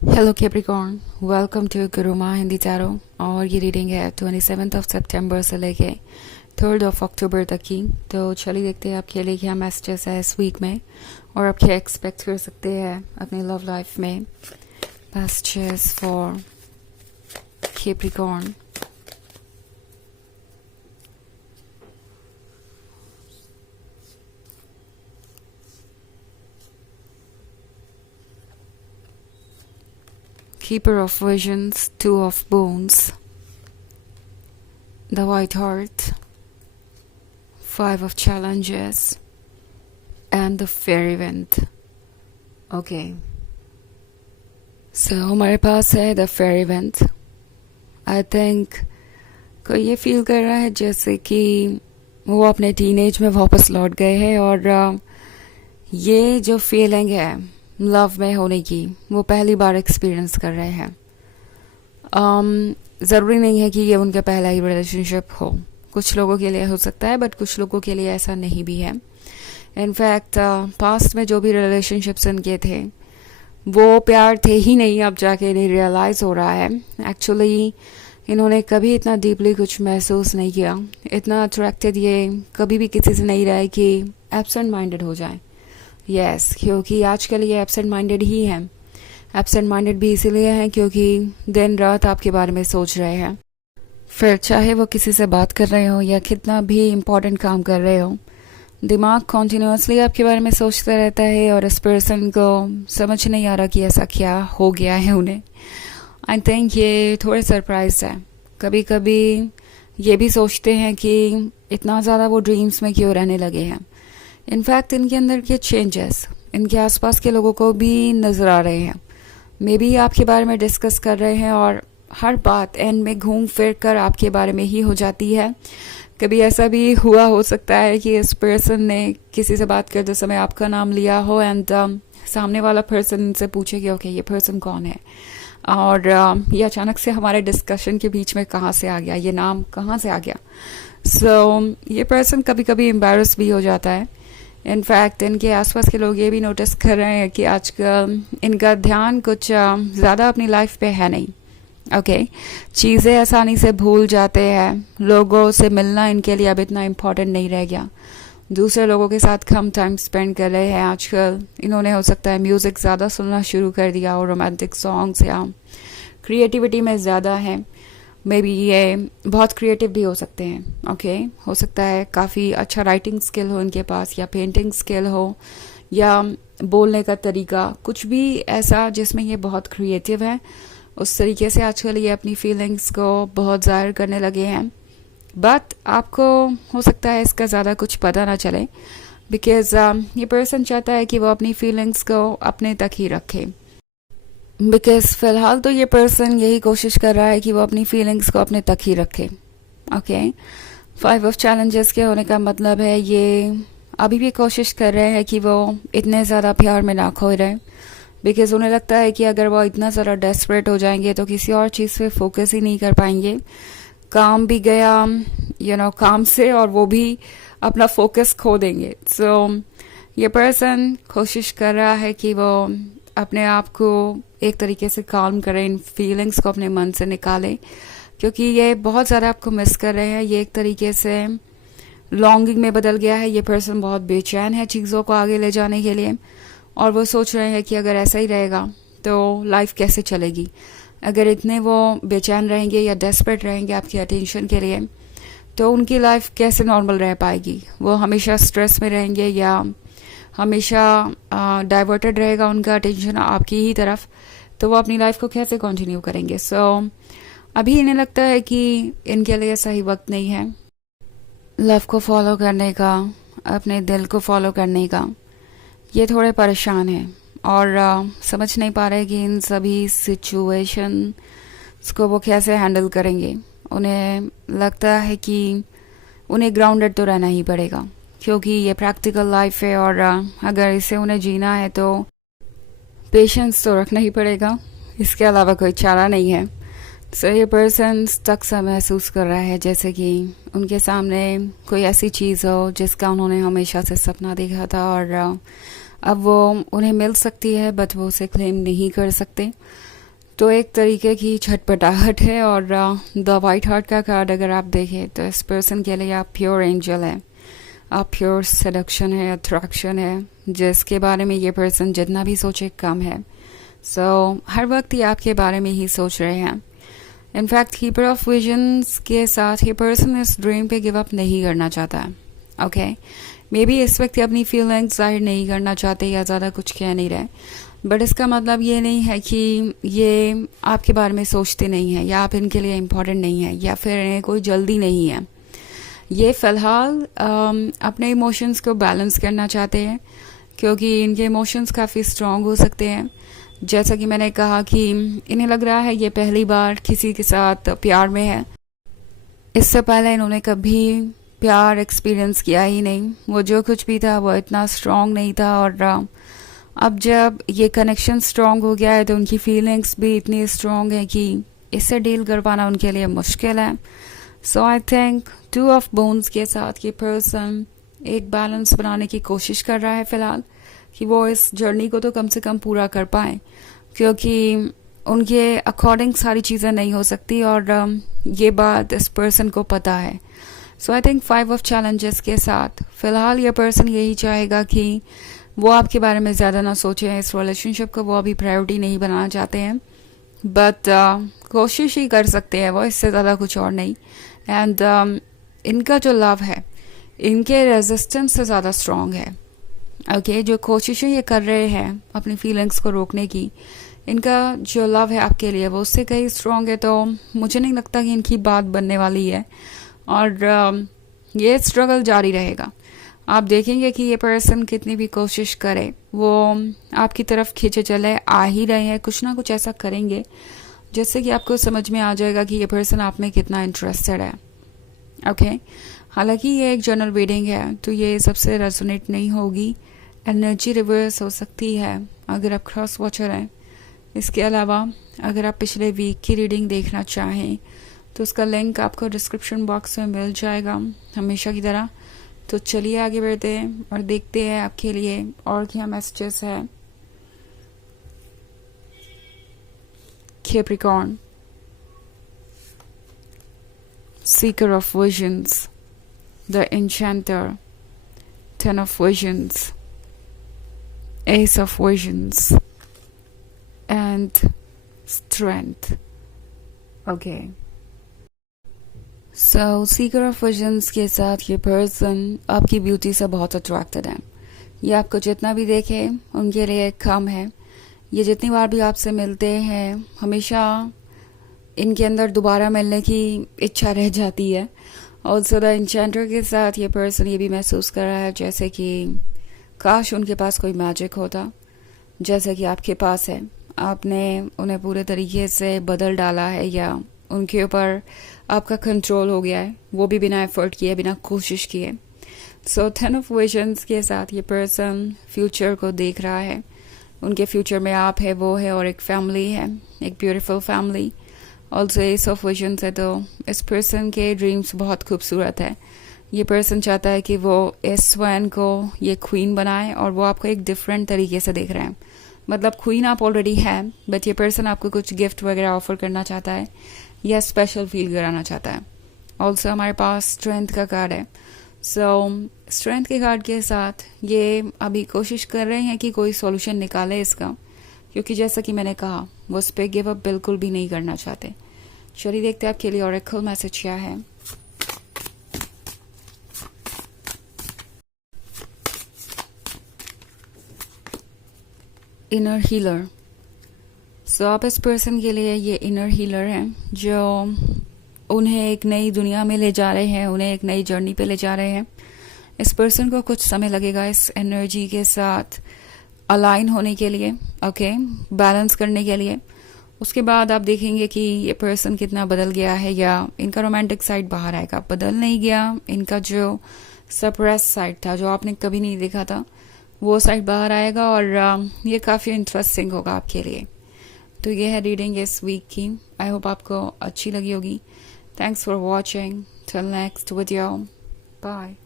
Hello Capricorn, welcome to Guruma Hindi tarot. और ये reading है 27 से लेके 3 अक्टूबर तक की। तो चलिए देखते हैं आपके लिए क्या मैसेजेस है इस वीक में और आप क्या एक्सपेक्ट कर सकते हैं अपनी लव लाइफ में। Messages for Capricorn. Keeper of Visions, Two of Bones, the White Heart, Five of Challenges, and the Fairy Wind. Okay. So हमारे पास है the Fairy Wind. I think कोई ये फील कर रहा है जैसे कि वो अपने टीनेज में वापस लौट गए हैं और ये जो फीलिंग है लव में होने की वो पहली बार एक्सपीरियंस कर रहे हैं। ज़रूरी नहीं है कि ये उनका पहला ही रिलेशनशिप हो। कुछ लोगों के लिए हो सकता है बट कुछ लोगों के लिए ऐसा नहीं भी है। इनफैक्ट पास्ट में जो भी रिलेशनशिप्स इनके थे वो प्यार थे ही नहीं, अब जाके इन्हें रियलाइज़ हो रहा है। एक्चुअली इन्होंने कभी इतना डीपली कुछ महसूस नहीं किया, इतना अट्रैक्टेड ये कभी भी किसी से नहीं रहे कि एब्सेंट माइंडेड हो जाए। यस, क्योंकि आजकल ये एब्सेंट माइंडेड ही हैं। एब्सेंट माइंडेड भी इसीलिए हैं क्योंकि दिन रात आपके बारे में सोच रहे हैं। फिर चाहे वो किसी से बात कर रहे हो या कितना भी इम्पोर्टेंट काम कर रहे हो, दिमाग कॉन्टिन्यूसली आपके बारे में सोचता रहता है और इस पर्सन को समझ नहीं आ रहा कि ऐसा क्या हो गया है उन्हें। आई थिंक ये थोड़े सरप्राइज है। कभी कभी ये भी सोचते हैं कि इतना ज़्यादा वो ड्रीम्स में क्यों रहने लगे हैं। इनफैक्ट इनके अंदर के चेंजेस इनके आसपास के लोगों को भी नज़र आ रहे हैं। मे बी आपके बारे में डिस्कस कर रहे हैं और हर बात एंड में घूम फिर कर आपके बारे में ही हो जाती है। कभी ऐसा भी हुआ हो सकता है कि इस पर्सन ने किसी से बात करते समय आपका नाम लिया हो एंड सामने वाला पर्सन से पूछे कि ओके ये पर्सन कौन है, और ये अचानक से हमारे डिस्कशन के बीच में कहाँ से आ गया, ये नाम कहाँ से आ गया। सो ये पर्सन कभी कभी एम्बैरस भी हो जाता है। इनफैक्ट इनके आसपास के लोग ये भी नोटिस कर रहे हैं कि आजकल इनका ध्यान कुछ ज़्यादा अपनी लाइफ पे है नहीं। ओके, चीज़ें आसानी से भूल जाते हैं। लोगों से मिलना इनके लिए अब इतना इम्पोर्टेंट नहीं रह गया। दूसरे लोगों के साथ कम टाइम स्पेंड कर रहे हैं आजकल। इन्होंने हो सकता है म्यूज़िक ज़्यादा सुनना शुरू कर दिया और रोमांटिक सॉन्ग्स या क्रिएटिविटी में ज़्यादा है। मे बी ये बहुत क्रिएटिव भी हो सकते हैं। ओके, हो सकता है काफ़ी अच्छा राइटिंग स्किल हो इनके पास या पेंटिंग स्किल हो या बोलने का तरीका, कुछ भी ऐसा जिसमें ये बहुत क्रिएटिव है। उस तरीके से आजकल ये अपनी फीलिंग्स को बहुत ज़ाहिर करने लगे हैं। बट आपको हो सकता है इसका ज़्यादा कुछ पता ना चले बिकॉज ये पर्सन चाहता है कि वो अपनी फीलिंग्स को अपने तक ही रखे। बिकॉज फ़िलहाल तो ये पर्सन यही कोशिश कर रहा है कि वो अपनी फीलिंग्स को अपने तक ही रखे। ओके, 5 ऑफ चैलेंजेस के होने का मतलब है ये अभी भी कोशिश कर रहे हैं कि वो इतने ज़्यादा प्यार में ना खो रहे। बिकॉज उन्हें लगता है कि अगर वो इतना ज़्यादा डेस्परेट हो जाएंगे तो किसी और चीज़ पे फोकस ही नहीं कर पाएंगे। काम भी गया काम से, और वो भी अपना फोकस खो देंगे। सो ये पर्सन कोशिश कर रहा है कि वो अपने आप को एक तरीके से काम करें, इन फीलिंग्स को अपने मन से निकालें, क्योंकि ये बहुत ज़्यादा आपको मिस कर रहे हैं। ये एक तरीके से लॉन्गिंग में बदल गया है। ये पर्सन बहुत बेचैन है चीज़ों को आगे ले जाने के लिए और वो सोच रहे हैं कि अगर ऐसा ही रहेगा तो लाइफ कैसे चलेगी। अगर इतने वो बेचैन रहेंगे या डेस्परेट रहेंगे आपकी अटेंशन के लिए तो उनकी लाइफ कैसे नॉर्मल रह पाएगी। वो हमेशा स्ट्रेस में रहेंगे या हमेशा डाइवर्टेड रहेगा उनका अटेंशन आपकी ही तरफ, तो वो अपनी लाइफ को कैसे कंटिन्यू करेंगे। सो अभी इन्हें लगता है कि इनके लिए सही वक्त नहीं है लव को फॉलो करने का, अपने दिल को फॉलो करने का। ये थोड़े परेशान हैं और समझ नहीं पा रहे कि इन सभी सिचुएशन को वो कैसे हैंडल करेंगे। उन्हें लगता है कि उन्हें ग्राउंडेड तो रहना ही पड़ेगा क्योंकि ये प्रैक्टिकल लाइफ है और अगर इसे उन्हें जीना है तो पेशेंस तो रखना ही पड़ेगा, इसके अलावा कोई चारा नहीं है। सो ये पर्सन स्टक सा महसूस कर रहा है जैसे कि उनके सामने कोई ऐसी चीज़ हो जिसका उन्होंने हमेशा से सपना देखा था और अब वो उन्हें मिल सकती है बट वो उसे क्लेम नहीं कर सकते। तो एक तरीके की छटपटाहट है। और द वाइट हार्ट का कार्ड अगर आप देखें तो इस पर्सन के लिए आप प्योर एंजल है, आप प्योर सेडक्शन है, अट्रैक्शन है, जिसके बारे में ये पर्सन जितना भी सोचे कम है। सो हर वक्त ये आपके बारे में ही सोच रहे हैं। इनफैक्ट कीपर ऑफ विजन्स के साथ ये पर्सन इस ड्रीम पे गिव अप नहीं करना चाहता है। ओके, मे बी इस वक्त अपनी फीलिंग्स जाहिर नहीं करना चाहते या ज़्यादा कुछ कह नहीं रहे, बट इसका मतलब ये नहीं है कि ये आपके बारे में सोचते नहीं हैं या आप इनके लिए इम्पोर्टेंट नहीं है या फिर इन्हें कोई जल्दी नहीं है। ये फ़िलहाल अपने इमोशंस को बैलेंस करना चाहते हैं, क्योंकि इनके इमोशंस काफ़ी स्ट्रॉन्ग हो सकते हैं। जैसा कि मैंने कहा कि इन्हें लग रहा है ये पहली बार किसी के साथ प्यार में है। इससे पहले इन्होंने कभी प्यार एक्सपीरियंस किया ही नहीं। वो जो कुछ भी था वो इतना स्ट्रॉन्ग नहीं था, और अब जब ये कनेक्शन स्ट्रॉन्ग हो गया है तो उनकी फीलिंग्स भी इतनी स्ट्रॉन्ग है कि इससे डील कर पाना उनके लिए मुश्किल है। So I think two of bones के साथ ये पर्सन एक बैलेंस बनाने की कोशिश कर रहा है फ़िलहाल, कि वो इस जर्नी को तो कम से कम पूरा कर पाए, क्योंकि उनके अकॉर्डिंग सारी चीज़ें नहीं हो सकती, और ये बात इस पर्सन को पता है। So I think 5 of challenges के साथ फ़िलहाल ये पर्सन यही चाहेगा कि वो आपके बारे में ज़्यादा ना सोचें। इस रिलेशनशिप को वो अभी प्रायोरिटी नहीं बनाना चाहते हैं, बट कोशिश ही कर सकते हैं वो, इससे ज़्यादा कुछ और नहीं। एंड इनका जो लव है इनके रेजिस्टेंस से ज़्यादा स्ट्रॉन्ग है। ओके, जो कोशिशें ये कर रहे हैं अपनी फीलिंग्स को रोकने की, इनका जो लव है आपके लिए वो उससे कहीं स्ट्रॉन्ग है। तो मुझे नहीं लगता कि इनकी बात बनने वाली है, और ये स्ट्रगल जारी रहेगा। आप देखेंगे कि ये पर्सन कितनी भी कोशिश करे वो आपकी तरफ खींचे चले आ ही रहे हैं, कुछ ना कुछ ऐसा करेंगे जिससे कि आपको समझ में आ जाएगा कि ये पर्सन आप में कितना इंटरेस्टेड है। ओके, हालांकि ये एक जनरल रीडिंग है तो ये सबसे रेजोनेट नहीं होगी, एनर्जी रिवर्स हो सकती है अगर आप क्रॉस वॉचर हैं। इसके अलावा अगर आप पिछले वीक की रीडिंग देखना चाहें तो उसका लिंक आपको डिस्क्रिप्शन बॉक्स में मिल जाएगा हमेशा की तरह। तो चलिए आगे बढ़ते हैं और देखते हैं आपके लिए और क्या मैसेजेस है। Capricorn, seeker of visions, the enchanter, 10 of visions, ace of visions, and strength. Okay. So seeker of visions के साथ ये पर्सन आपकी ब्यूटी से बहुत अट्रैक्टेड है। ये आपको जितना भी देखे उनके लिए कम है। ये जितनी बार भी आपसे मिलते हैं हमेशा इनके अंदर दोबारा मिलने की इच्छा रह जाती है। ऑल्सो द एन्चेंटर के साथ ये पर्सन ये भी महसूस कर रहा है जैसे कि काश उनके पास कोई मैजिक होता जैसे कि आपके पास है। आपने उन्हें पूरे तरीके से बदल डाला है या उनके ऊपर आपका कंट्रोल हो गया है, वो भी बिना एफर्ट किए, बिना कोशिश किए। सो 10 of visions के साथ ये पर्सन फ्यूचर को देख रहा है। उनके फ्यूचर में आप है, वो है और एक फैमिली है, एक beautiful family. Also S of visions है, तो इस पर्सन के ड्रीम्स बहुत खूबसूरत है। ये पर्सन चाहता है कि वो इस स्वैन को ये क्वीन बनाए और वो आपको एक डिफरेंट तरीके से देख रहे हैं। मतलब क्वीन आप ऑलरेडी हैं, बट ये पर्सन आपको कुछ गिफ्ट वगैरह ऑफर करना चाहता है या स्पेशल फील कराना चाहता है। ऑल्सो हमारे पास स्ट्रेंथ का कार्ड है। सो स्ट्रेंथ के कार्ड के साथ ये अभी कोशिश कर रहे हैं कि कोई सॉल्यूशन निकाले इसका, क्योंकि जैसा कि मैंने कहा वो उस पर गिव अप बिल्कुल भी नहीं करना चाहते। चलिए देखते हैं आपके लिए ऑरेकल मैसेज क्या है। Inner healer. सो आप इस पर्सन के लिए ये इनर हीलर हैं जो उन्हें एक नई दुनिया में ले जा रहे हैं, उन्हें एक नई जर्नी पे ले जा रहे हैं। इस पर्सन को कुछ समय लगेगा इस एनर्जी के साथ अलाइन होने के लिए, ओके, बैलेंस करने के लिए। उसके बाद आप देखेंगे कि ये पर्सन कितना बदल गया है या इनका रोमांटिक साइड बाहर आएगा। बदल नहीं गया, इनका जो सप्रेस साइड था जो आपने कभी नहीं देखा था वो साइड बाहर आएगा और ये काफ़ी इंटरेस्टिंग होगा आपके लिए। तो ये है रीडिंग इस वीक की। आई होप आपको अच्छी लगी होगी। Thanks for watching. Till next video, bye.